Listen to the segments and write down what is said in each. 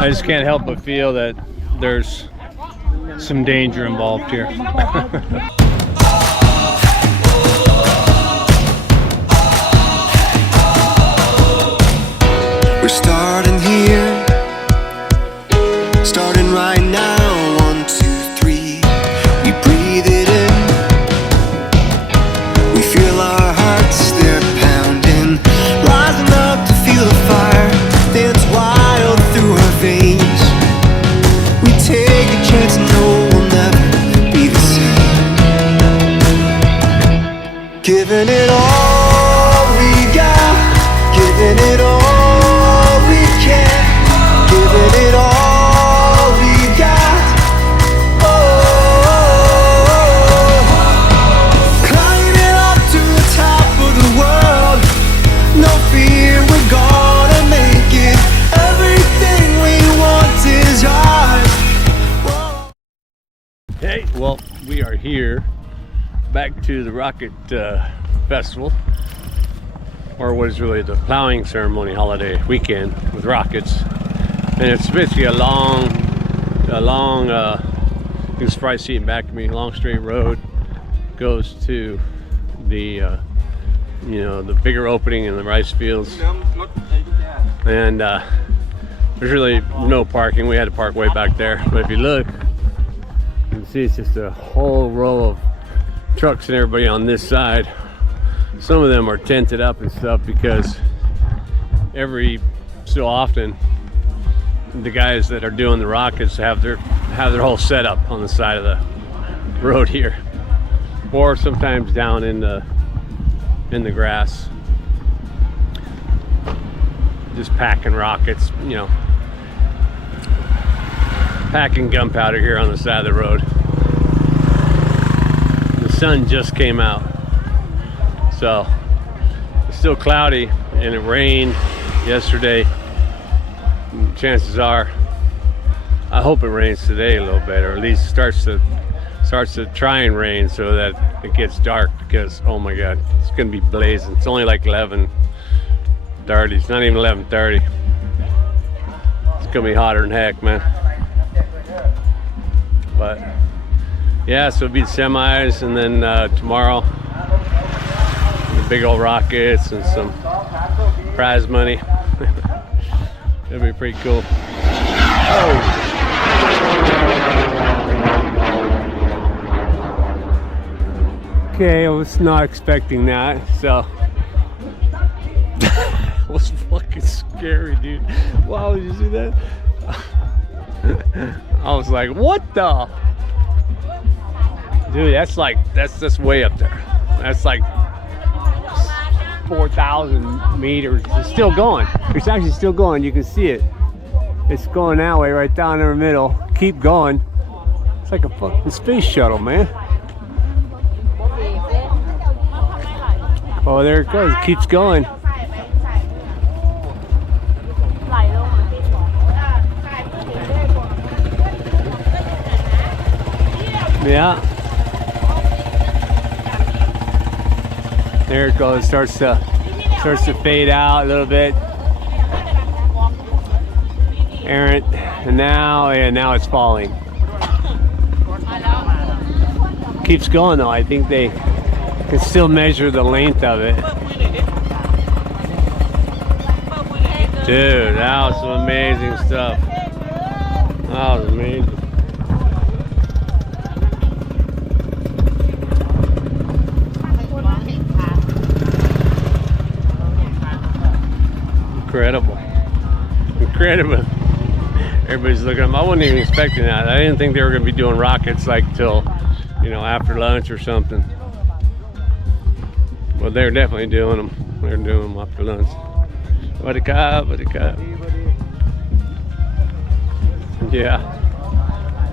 I just can't help but feel that there's some danger involved here. We're starting here, starting right now. 1, 2, 3. We breathe it in. We feel our hearts, they're pounding, rising up to feel the fire dance wild through our veins. We take a chance and know we'll never be the same. Giving it all we got, giving it all. Giving it all we got. Oh, climbing up to the top of the world. No fear, we're gonna make it. Everything we want is ours. Hey, well, we are here back to the Rocket Festival, or what is really the Ploughing Ceremony holiday weekend with rockets. And it's basically a long, you can probably see it back of me, long straight road goes to the, you know, the bigger opening in the rice fields. And there's really no parking. We had to park way back there. But if you look, you can see it's just a whole row of trucks and everybody on this side. Some of them are tented up and stuff because every so often the guys that are doing the rockets have their whole setup on the side of the road here, or sometimes down in the grass, just packing rockets, you know, packing gunpowder here on the side of the road. The sun just came out, so it's still cloudy and it rained yesterday. Chances are, I hope it rains today a little bit, or at least starts to try and rain so that it gets dark, because oh my god, it's gonna be blazing. It's only like 11:30. It's not even 11:30. It's gonna be hotter than heck, man. But yeah, so it'll be the semis, and then tomorrow the big old rockets and some prize money. That'd be pretty cool. Oh. Okay, I was not expecting that, so it was fucking scary, dude. Wow, did you see that? I was like, what the? Dude, that's way up there. That's like 4,000 meters. It's still going. It's actually still going. You can see it. It's going that way, right down in the middle. Keep going. It's like a fucking space shuttle, man. Oh, there it goes. It keeps going. Yeah. There it goes. Starts to fade out a little bit. Errant, and now it's falling. Keeps going though. I think they can still measure the length of it. Dude, that was some amazing stuff. That was amazing. Incredible. Everybody's looking at them. I wasn't even expecting that. I didn't think they were going to be doing rockets like till, you know, after lunch or something. Well, they're definitely doing them. They're doing them after lunch. Vadika. Yeah.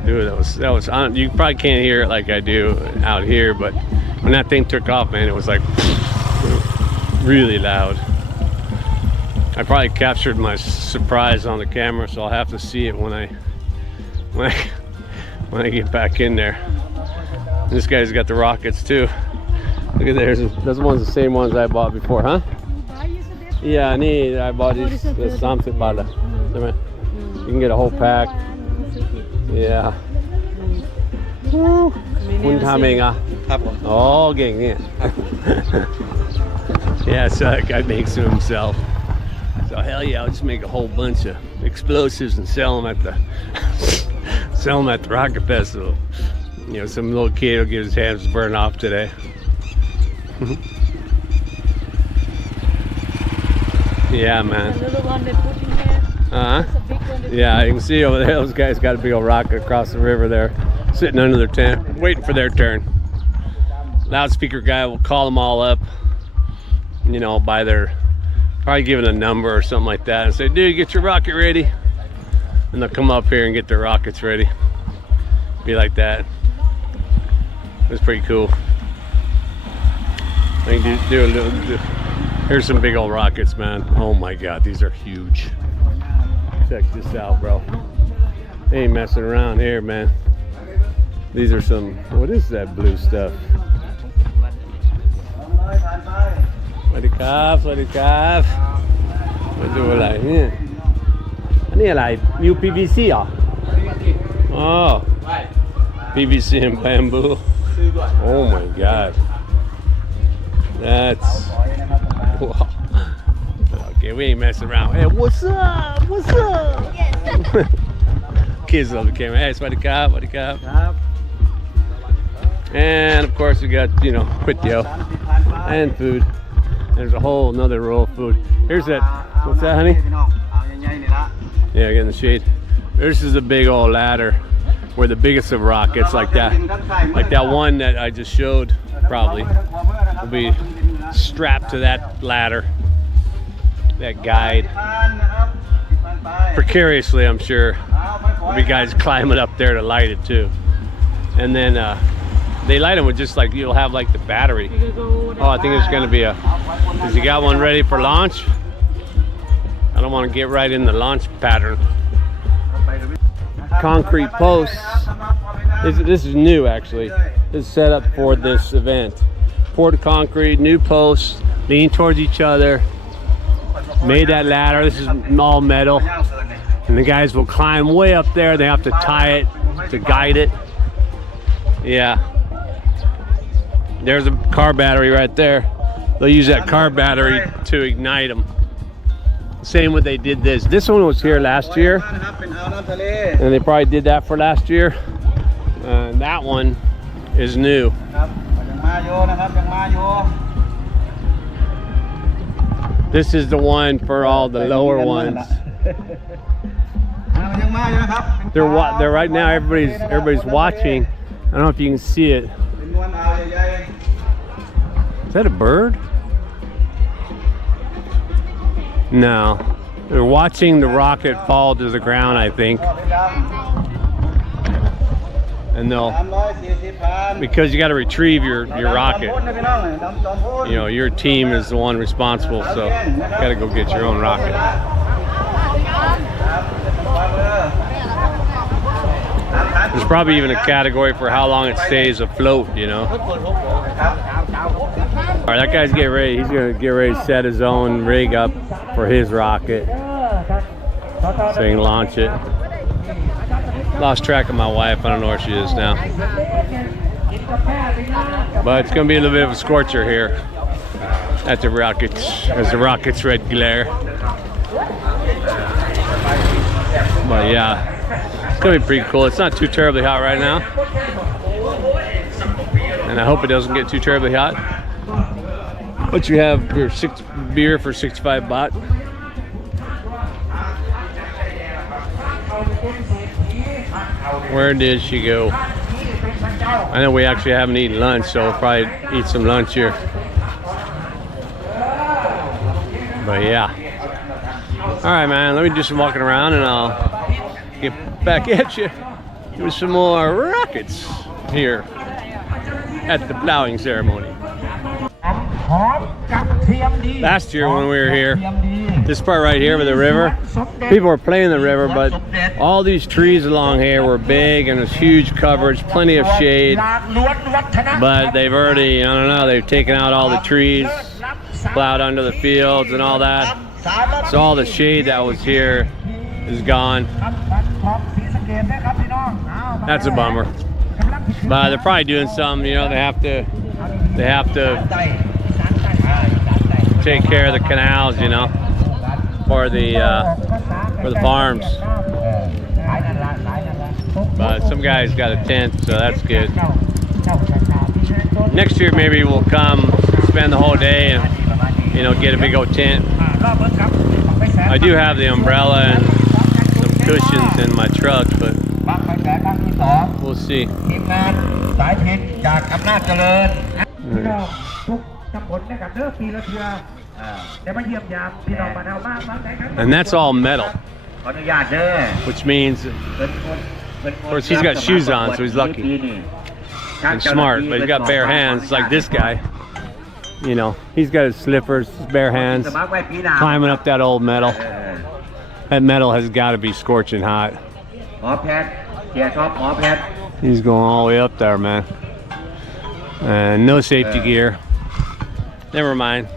Dude, that was on. You probably can't hear it like I do out here, but when that thing took off, man, it was like really loud. I probably captured my surprise on the camera, so I'll have to see it when I get back in there. This guy's got the rockets too. Look at theirs. Those ones the same ones I bought before, huh? Yeah, I bought this something bala. You can get a whole pack. Yeah. คุณทำเองอ่ะ ครับผม อ๋อเก่งเนี่ย Yeah, so that guy makes it himself. So hell yeah, I'll just make a whole bunch of explosives and sell them at the rocket festival. You know, some little kid will get his hands burned off today. Yeah, man. The little one they put in here. Uh-huh. It's a big one. Yeah, you can see over there, those guys got a big old rocket across the river there, sitting under their tent, waiting for their turn. Loudspeaker guy will call them all up, you know, by their, probably give it a number or something like that, and say, dude, get your rocket ready. And they'll come up here and get their rockets ready. Be like that. It's pretty cool. I can do a little. Here's some big old rockets, man. Oh my God, these are huge. Check this out, bro. They ain't messing around here, man. These are some, what is that blue stuff? What do you have? What do you have? What do you like? Yeah. อันนี้อะไร UPVC เหรอ Oh, PVC and bamboo. Oh my God. That's wow. Okay, we ain't messing around. Hey, what's up? What's up? Kids love the camera. Hey, swaddy cop, what do you got? And of course we got, you know, kway and food. There's a whole another row of food. Here's that. What's that, honey? Yeah, get in the shade. This is a big old ladder. We're the biggest of rockets, like that one that I just showed. Probably will be strapped to that ladder, that guide. Precariously, I'm sure. There'll be guys climbing up there to light it too. And then they light them with just like, you'll have like the battery. Oh, I think it's gonna be because you got one ready for launch. I don't want to get right in the launch pattern. Concrete posts. This is new, actually. This is set up for this event. Poured concrete, new posts, lean towards each other. Made that ladder. This is all metal. And the guys will climb way up there. They have to tie it to guide it. Yeah. There's a car battery right there. They'll use that car battery to ignite them. Same what they did this. This one was here last year. And they probably did that for last year. And that one is new. This is the one for all the lower ones. They're right now. Everybody's watching. I don't know if you can see it. Is that a bird? No. They're watching the rocket fall to the ground, I think. And they'll, because you got to retrieve your rocket. You know, your team is the one responsible, so you got to go get your own rocket. There's probably even a category for how long it stays afloat, you know. All right, that guy's getting ready. He's gonna get ready to set his own rig up for his rocket, so he can launch it. Lost track of my wife. I don't know where she is now. But it's gonna be a little bit of a scorcher here at the rockets, as the rockets red glare. But yeah, it's gonna be pretty cool. It's not too terribly hot right now, and I hope it doesn't get too terribly hot. But you have your beer for 65 baht. Where did she go? I know we actually haven't eaten lunch, so we'll probably eat some lunch here. But yeah. All right, man, let me do some walking around and I'll get back at you with some more rockets here at the ploughing ceremony. Last year when we were here, this part right here with the river, people were playing the river, but all these trees along here were big and it was huge coverage, plenty of shade. But they've already, I don't know, they've taken out all the trees, plowed under the fields and all that. So all the shade that was here is gone. That's a bummer. But they're probably doing something, you know, they have to take care of the canals, you know, for the farms. But some guys got a tent, so that's good. Next year maybe we'll come spend the whole day and, you know, get a big old tent. I do have the umbrella and some cushions in my truck, but we'll see. And that's all metal, which means, of course, he's got shoes on, so he's lucky and smart, but he's got bare hands like this guy. You know, he's got his slippers, his bare hands, climbing up that old metal. That metal has got to be scorching hot. He's going all the way up there, man. And no safety gear. Never mind.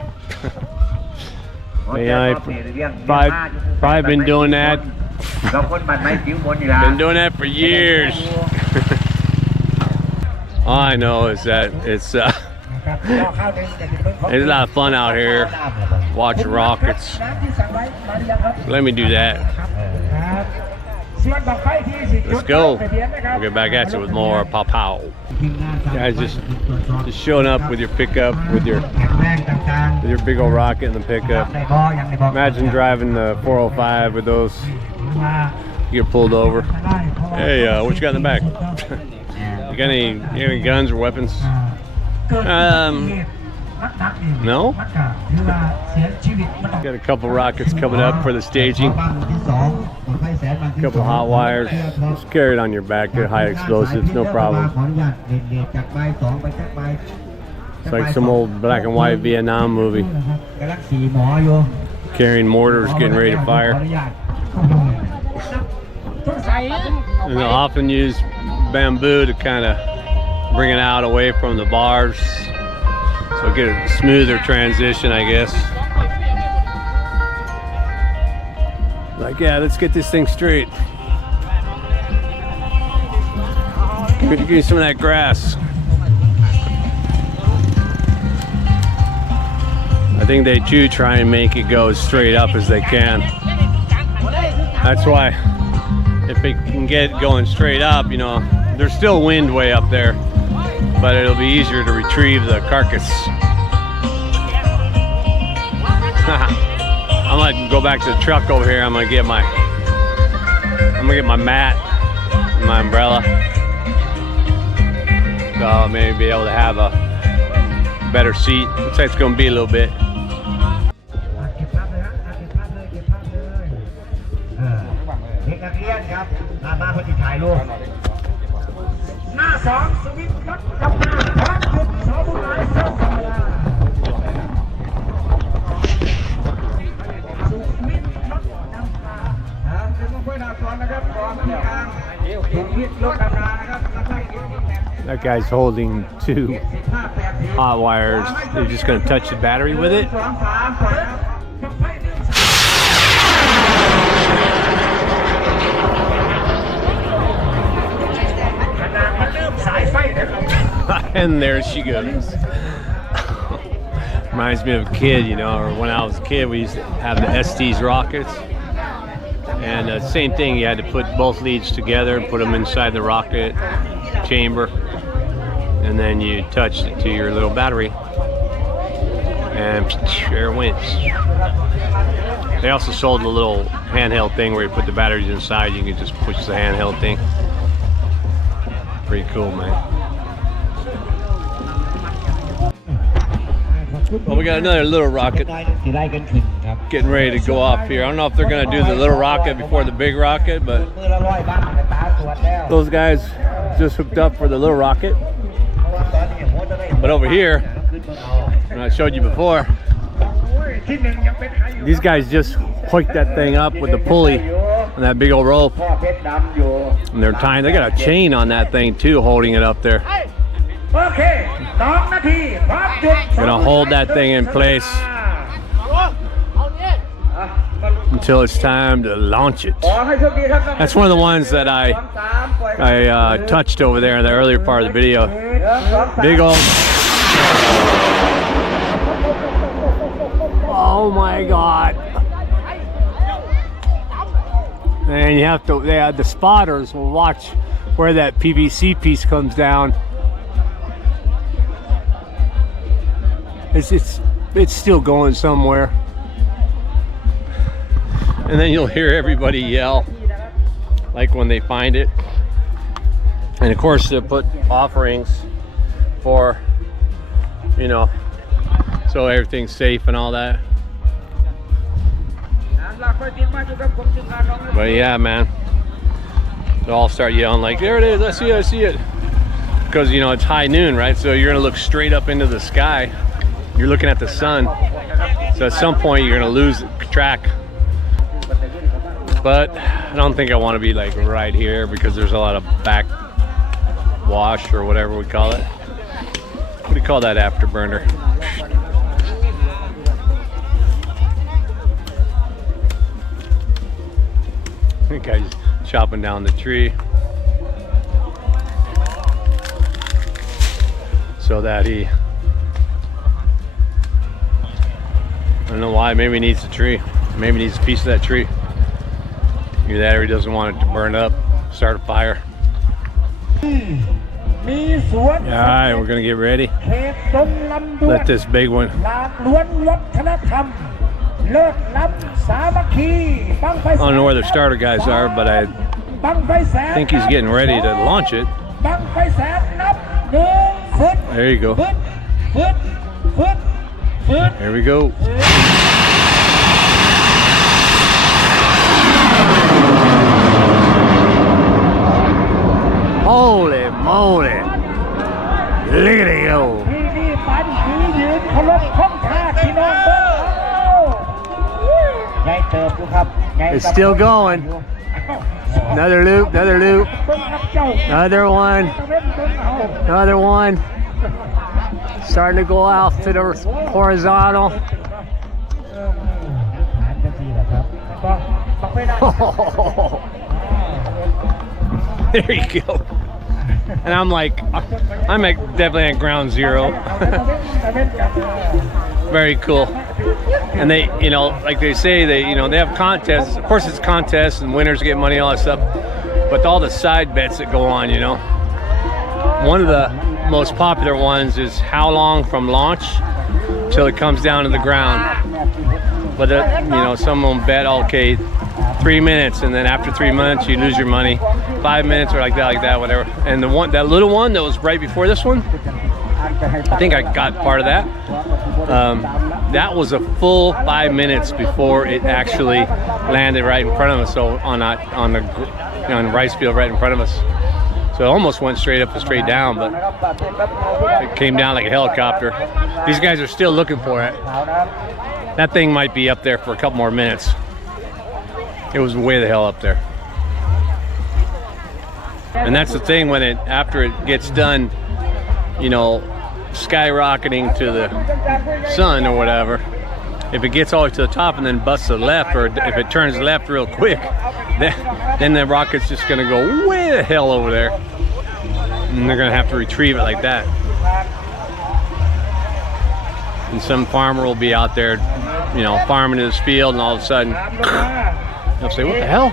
Yeah, I've been doing that. Been doing that for years. All I know is that it's a lot of fun out here watching rockets. Let me do that. Let's go. We'll get back at you with more pow pow. Guys, just showing up with your pickup, with your big old rocket in the pickup. Imagine driving the 405 with those. You get pulled over. Hey, what you got in the back? You got any guns or weapons? No? Got a couple rockets coming up for the staging. A couple hot wires. Just carry it on your back. They're high explosives, no problem. It's like some old black and white Vietnam movie. Carrying mortars, getting ready to fire. And they'll often use bamboo to kind of bring it out away from the bars, so get a smoother transition, I guess. Like, yeah, let's get this thing straight. Give me some of that grass. I think they do try and make it go as straight up as they can. That's why, if they can get it going straight up, you know, there's still wind way up there, but it'll be easier to retrieve the carcass. I'm gonna go back to the truck over here. I'm gonna get my mat and my umbrella, so I'll maybe be able to have a better seat. Looks like it's gonna be a little bit. That guy's holding two hot wires. They're just going to touch the battery with it. And there she goes. Reminds me of a kid, you know, or when I was a kid, we used to have the Estes rockets. And same thing, you had to put both leads together and put them inside the rocket chamber. And then you touched it to your little battery. And there it went. They also sold a little handheld thing where you put the batteries inside. You can just push the handheld thing. Pretty cool, man. Well, we got another little rocket getting ready to go off here. I don't know if they're going to do the little rocket before the big rocket, but those guys just hooked up for the little rocket. But over here, and I showed you before, these guys just hooked that thing up with the pulley and that big old rope, and they're tying. They got a chain on that thing too, holding it up there. Gonna hold that thing in place. until it's time to launch it. That's one of the ones that I touched over there in the earlier part of the video. Big old. Oh my God. And you have to, the spotters will watch where that PVC piece comes down. It's still going somewhere. And then you'll hear everybody yell, like when they find it. And of course they'll put offerings for, you know, so everything's safe and all that. But yeah, man, they'll all start yelling like, there it is, I see it, I see it. Because, you know, it's high noon, right? So you're gonna look straight up into the sky. You're looking at the sun. So at some point you're gonna lose track. But I don't think I want to be like right here because there's a lot of backwash or whatever we call it. What do you call that, afterburner? I think guy's chopping down the tree so that he, I don't know why, maybe he needs a tree. Maybe he needs a piece of that tree. Either that or he doesn't want it to burn up, start a fire. Alright, we're gonna get ready. Let this big one. I don't know where the starter guys are, but I think he's getting ready to launch it. There you go. There we go. Holy moly! Look at it go! It's still going. Another loop, another loop. Another one. Another one. Starting to go out to the horizontal. There you go. And I'm like, I'm definitely at ground zero. Very cool. And they, you know, like they say, they have contests. Of course, it's contests and winners get money, all that stuff. But all the side bets that go on, you know. One of the most popular ones is how long from launch till it comes down to the ground. But you know, someone bet, okay, 3 minutes, and then after 3 minutes you lose your money. 5 minutes or like that, whatever. And the one, that little one that was right before this one, I think I got part of that. That was a full 5 minutes before it actually landed right in front of us. So on the rice field right in front of us. So it almost went straight up and straight down, but it came down like a helicopter. These guys are still looking for it. That thing might be up there for a couple more minutes. It was way the hell up there. And that's the thing, when after it gets done, you know, skyrocketing to the sun or whatever, if it gets all the way to the top and then busts to the left, or if it turns left real quick, then the rocket's just gonna go way the hell over there. And they're gonna have to retrieve it like that. And some farmer will be out there, you know, farming his field, and all of a sudden, he'll say, what the hell?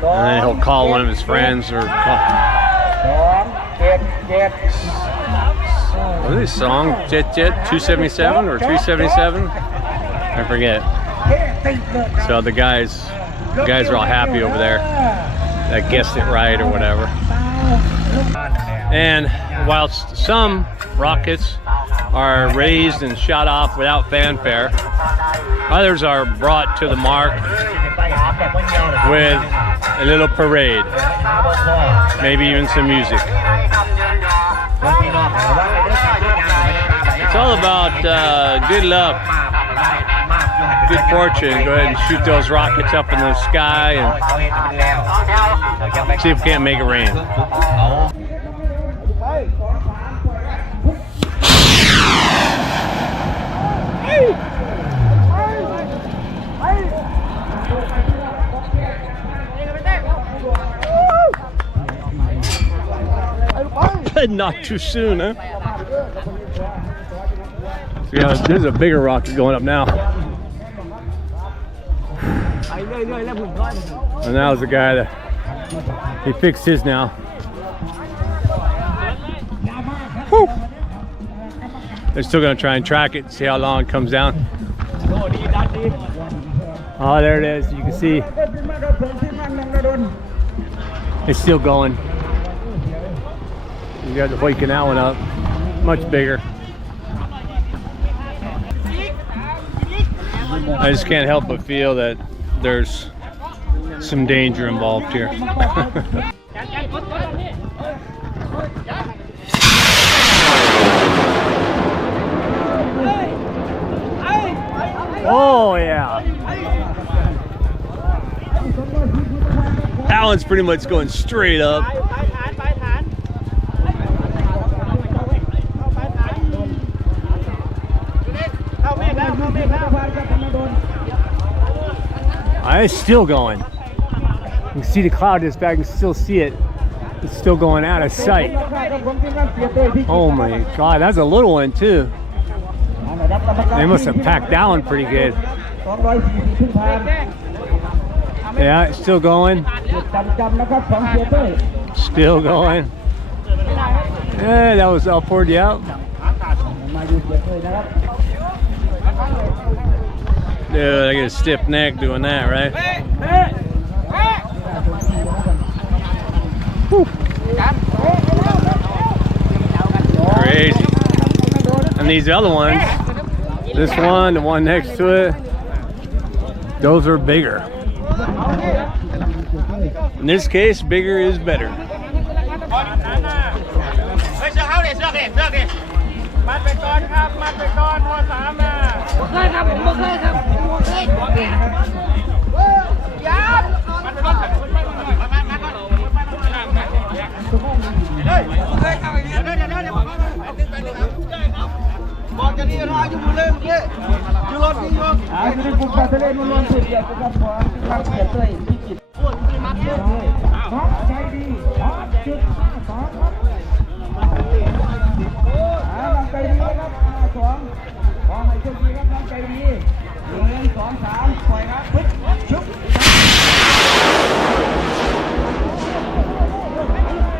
And then he'll call one of his friends or call. What is this song? Jet 277 or 377? I forget. So the guys are all happy over there that guessed it right or whatever. And whilst some rockets are raised and shot off without fanfare, others are brought to the mark with a little parade, maybe even some music. It's all about good luck, good fortune. Go ahead and shoot those rockets up in the sky and see if we can't make it rain. Not too soon, huh? So yeah, there's a bigger rocket going up now. And that was the guy that he fixed his now. Whew. They're still gonna try and track it, see how long it comes down. Oh, there it is. You can see it's still going. You got to waking that one up. Much bigger. I just can't help but feel that there's some danger involved here. Oh yeah. That one's pretty much going straight up. It's still going. You can see the cloud just back, you can still see it. It's still going out of sight. Oh my God, that's a little one too. They must have packed that one pretty good. Yeah, it's still going. Still going. Yeah, that was all poured you out. Dude, I get a stiff neck doing that, right? Whew. Crazy. And these other ones, this one, the one next to it, those are bigger. In this case, bigger is better.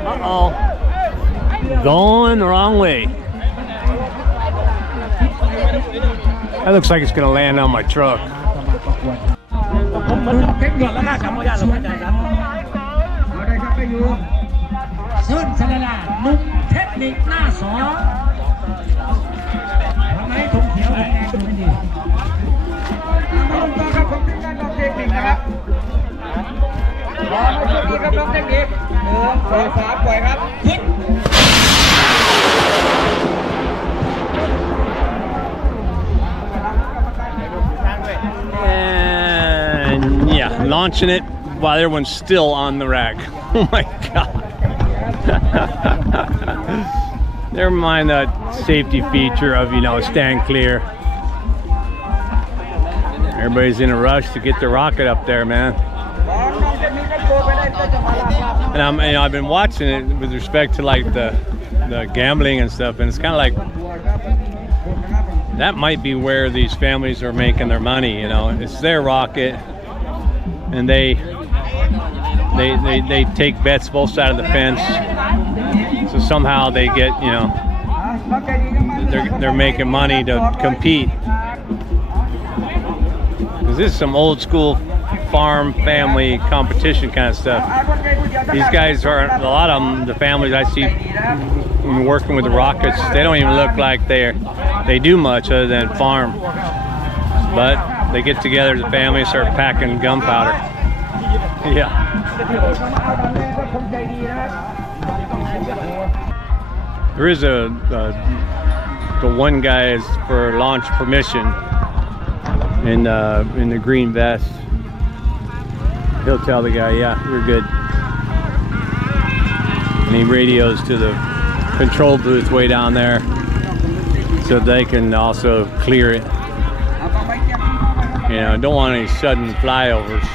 Uh-oh. Going the wrong way. That looks like it's going to land on my truck. And yeah, launching it while everyone's still on the rack. Oh my God. Never mind that safety feature of, you know, stand clear. Everybody's in a rush to get the rocket up there, man. And I've been watching it with respect to like the gambling and stuff, and it's kind of like that might be where these families are making their money. You know, it's their rocket, and they take bets both sides of the fence. So somehow they get, you know, they're making money to compete. This is some old school farm family competition kind of stuff. These guys are, a lot of them, the families I see working with the rockets, they don't even look like they do much other than farm. But they get together as a family and start packing gunpowder. Yeah. There is the one guy is for launch permission in the green vest. He'll tell the guy, yeah, you're good. And he radios to the control booth way down there so they can also clear it. You know, don't want any sudden flyovers.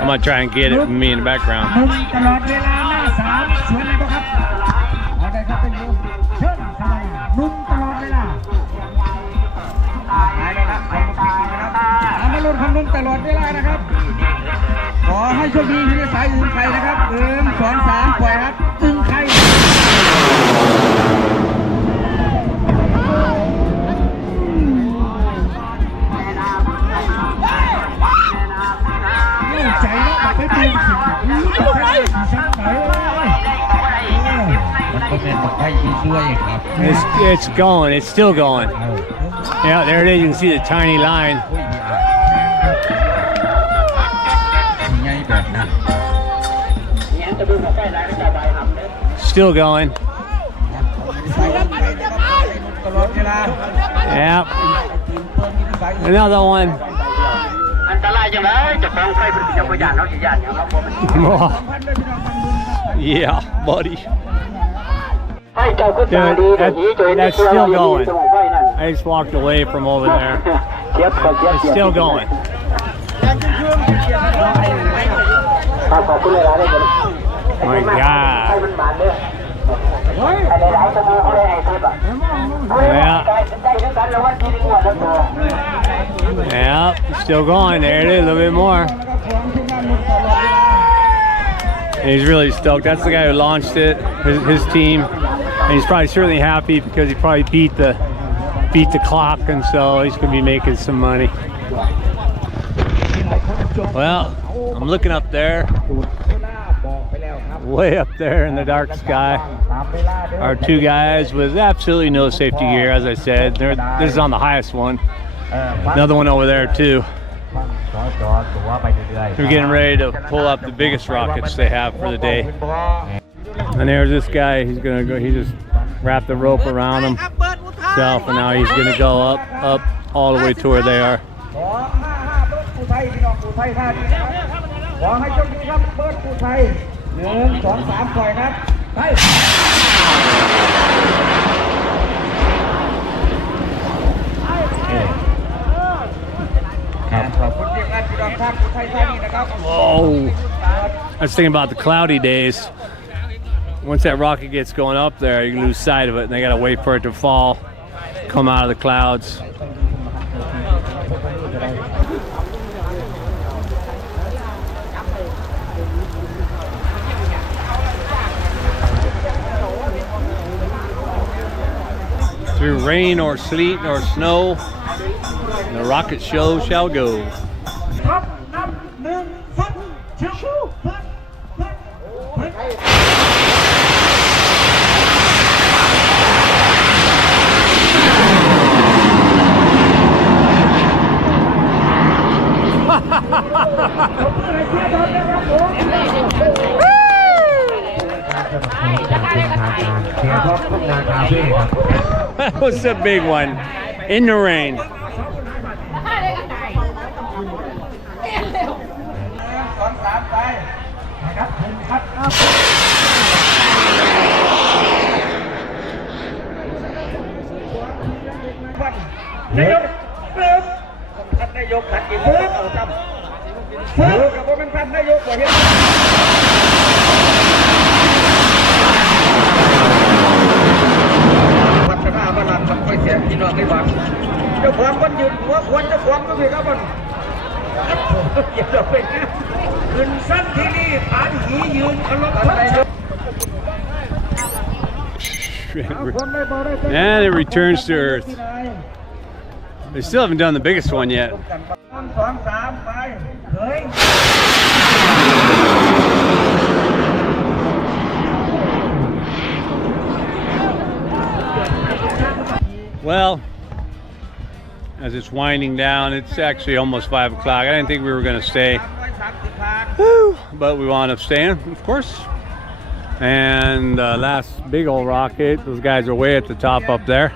I'm gonna try and get it with me in the background. ตลอดเวลาหน้าสามชวนเลยบ่ครับเอาได้ครับเป็นอยู่เชิญสบายนุ่มตลอดเวลาหายเลยครับไปนะครับมาลุ้นคำนุ่มตลอดเวลานะครับขอให้โชคดีที่สายอื่นใครนะครับ2 3ปล่อยครับอึ้งใครใจแล้วไปตีสิไปชั้นไหนมันก็เป็นบอกให้ช่วยครับ It's going. It's still going. Yeah, there it is. You can see the tiny line. ไงแบบนั้น Still going. ตลอดเวลา Yep. Another one. อันตรายจังเลยจะฟ้องใครเป็นจักรยานเขาสิยานอย่างเราบ่เป็น Yeah, buddy. ให้เจ้าก็ตาดีแต่หีจะเห็น That's still going. I just walked away from over there. เสียบก็เสียบ It's still going. ขอบคุณหลายๆเลย My God. ให้มันบานเด้อให้หลายๆชั่วโมงเขาได้ให้ทิปอ่ะ Yeah. ได้ทั้งกันแล้ววันที่1วันแล้วตัว Yep. Still going. There it is. A little bit more. He's really stoked. That's the guy who launched it, his team, and he's probably certainly happy because he probably beat the clock, and so he's gonna be making some money. Well, I'm looking up there, way up there in the dark sky. Our two guys with absolutely no safety gear, as I said. This is on the highest one. Another one over there too. They're getting ready to pull up the biggest rockets they have for the day. And there's this guy. He's gonna go. He just wrapped the rope around himself, and now he's gonna go up all the way to where they are. ขอให้โชคดีครับเบิร์ดผู้ไทย1 2 3ปล่อยครับไปขอบคุณที่งานพี่น้องครับผู้ไทยท่านี้นะครับ Whoa! I was thinking about the cloudy days. Once that rocket gets going up there, you lose sight of it, and they gotta wait for it to fall, come out of the clouds. Through rain or sleet or snow, the rocket show shall go. ครับนับ1 ฟัดชิวๆฟัด That was a big one. In the rain. 2 3ไปนะครับคุณครับนายกเริ่มท่านนายกขัดอีกแล้วเอาจำกับว่าเป็นท่านนายกว่าเห็นวัฒนาบ้านหลังค่อยเสียพี่น้องได้บ้างเจ้าความวันหยุดหัวควรเจ้าความก็คือครับมันอย่าจะเป็นขึ้นสั้นที่นี่ฐานหียืนเคารพท่านนายก And it returns to Earth. They still haven't done the biggest one yet. 2 3ไปเฮ้ย Well, as it's winding down, it's actually almost 5 o'clock. I didn't think we were going to stay, but we wound up staying, of course. And last big old rocket, those guys are way at the top up there.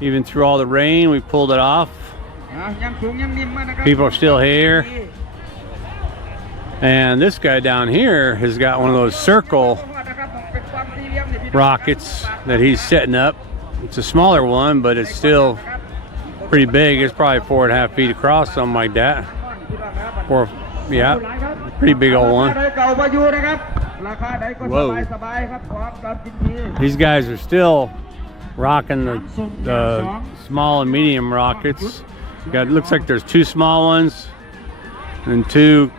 Even through all the rain, we pulled it off. People are still here. And this guy down here has got one of those circle rockets that he's setting up. It's a smaller one, but it's still pretty big. It's probably 4.5 feet across, something like that. Yeah, Pretty big old one. เก่ามาอยู่นะครับราคาไหนก็สบายครับพร้อมรับยินดี These guys are still rocking the small and medium rockets. Got looks like there's 2 small ones and 2,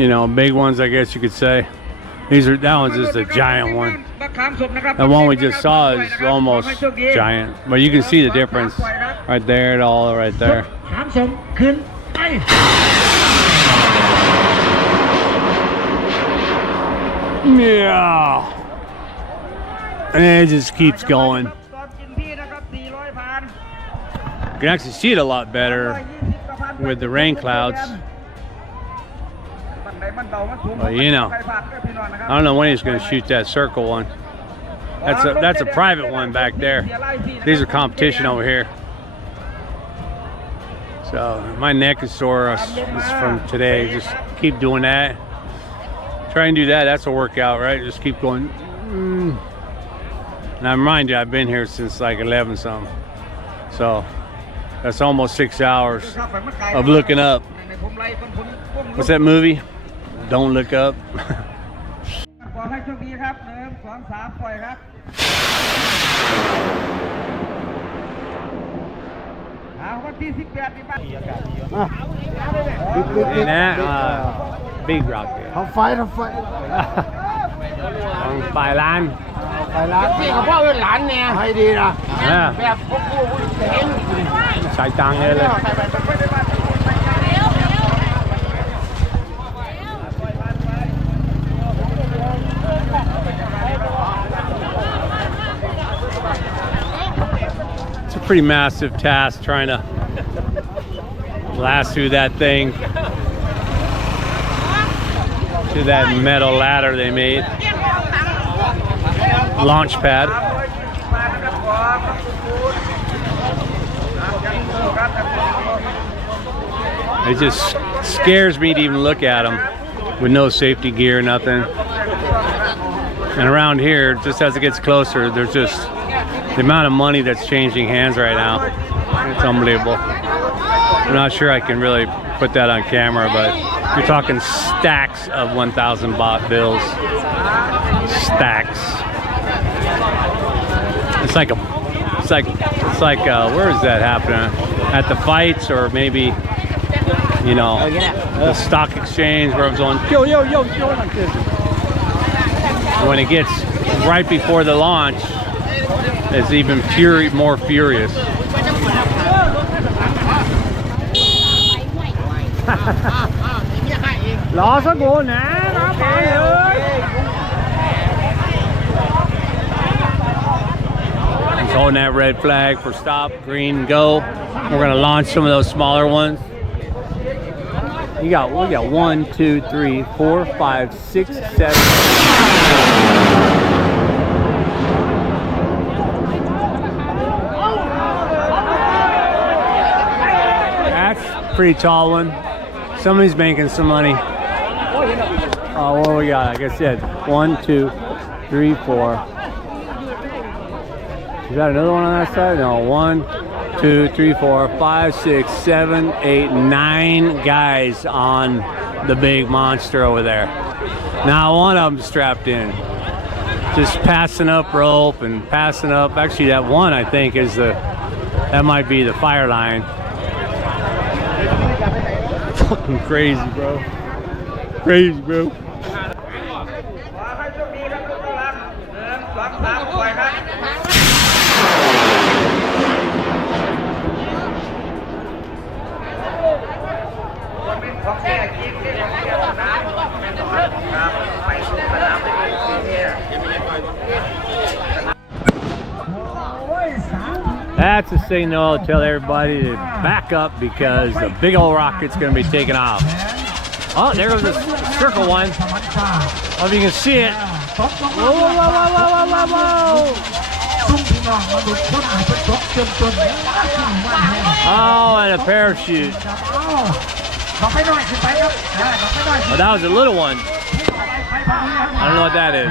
you know, big ones, I guess you could say. That one's just a giant one. The one we just saw is almost giant, but you can see the difference right there and all right there. ถามส่งขึ้นไป Yeah, and it just keeps going. You can actually see it a lot better with the rain clouds. But you know, I don't know when he's going to shoot that circle one. That's a private one back there. These are competition over here. So my neck is sore from today. Just keep doing that. Try and do that. That's a workout, right? Just keep going. And I remind you, I've been here since like 11 something. So that's almost 6 hours of looking up. What's that movie? Don't Look Up. ขอให้โชคดีครับ1 2 3ปล่อยครับวันที่18นี่บ้าง And that big rocket. ทำไฟ On 5 ล้าน นี่เขาพ่อเป็นหลานเนี่ยให้ดีนะ แบบพวกผู้เห็น ใส่ตังค์เลย It's a pretty massive task trying to last through that thing to that metal ladder they made. Launch pad. It just scares me to even look at them with no safety gear, nothing. And around here, just as it gets closer, there's just the amount of money that's changing hands right now. It's unbelievable. I'm not sure I can really put that on camera, but you're talking stacks of 1,000 baht bills. Stacks. It's like where is that happening? At the fights, or maybe, you know, the stock exchange where everyone's going yo yo yo yo like this. When it gets right before the launch, it's even more furious. He's holding that red flag for stop, green, go. We're gonna launch some of those smaller ones. We got 1, 2, 3, 4, 5, 6, 7. That's a pretty tall one. Somebody's making some money. Oh, what do we got? Like I said, 1, 2, 3, 4. Is that another one on that side? No, 1, 2, 3, 4, 5, 6, 7, 8, 9 guys on the big monster over there. Now one of them strapped in, just passing up rope and passing up. Actually, that one I think that might be the fire line. Fucking crazy, bro. Crazy, bro. That's a signal to tell everybody to back up because the big old rocket's going to be taking off. Oh, there goes the circle one. I don't know if you can see it. Whoa, whoa, whoa, whoa, whoa, whoa, whoa. Oh, and a parachute. Oh, that was a little one. I don't know what that is.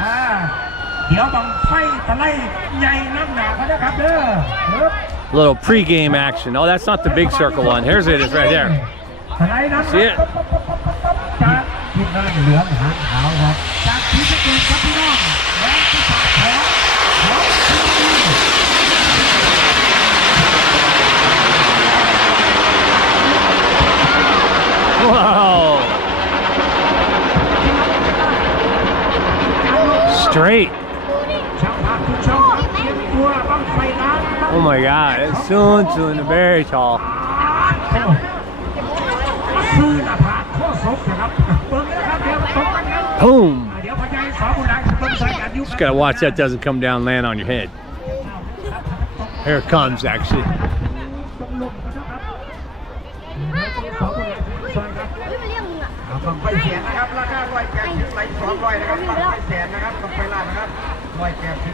Little pre-game action. Oh, that's not the big circle one. Here's it. It's right there. See it? ทีมงานเหลืองหางขาวครับจากที่จะเกิดครับพี่น้องแรงที่สามของ Whoa! Straight. Oh my God, it's soon very tall. Boom! Just gotta watch that doesn't come down and land on your head. Here it comes, actually.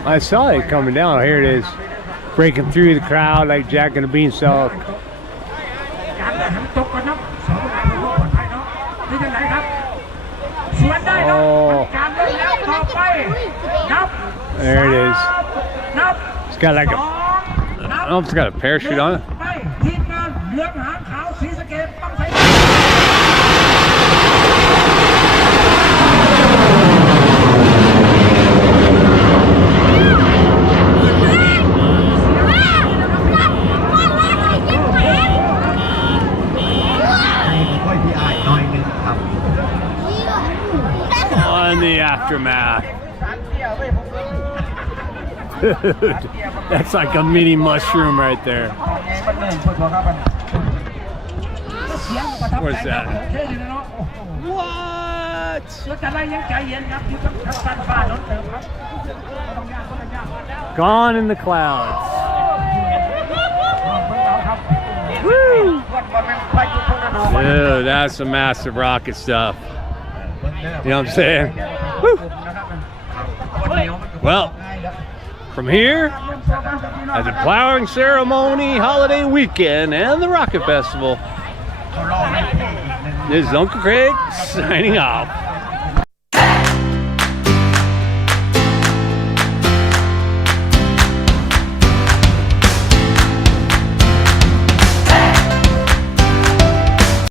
I saw it coming down. Here it is, breaking through the crowd like Jack and the Beanstalk. Oh, there it is. It's got like a, I don't know if it's got a parachute on it. On the aftermath. Dude, that's like a mini mushroom right there. Where's that? What? Gone in the clouds. Woo! Dude, that's some massive rocket stuff. You know what I'm saying? Woo! Well, from here at the Ploughing Ceremony holiday weekend and the Rocket Festival, this is Uncle Craig signing off.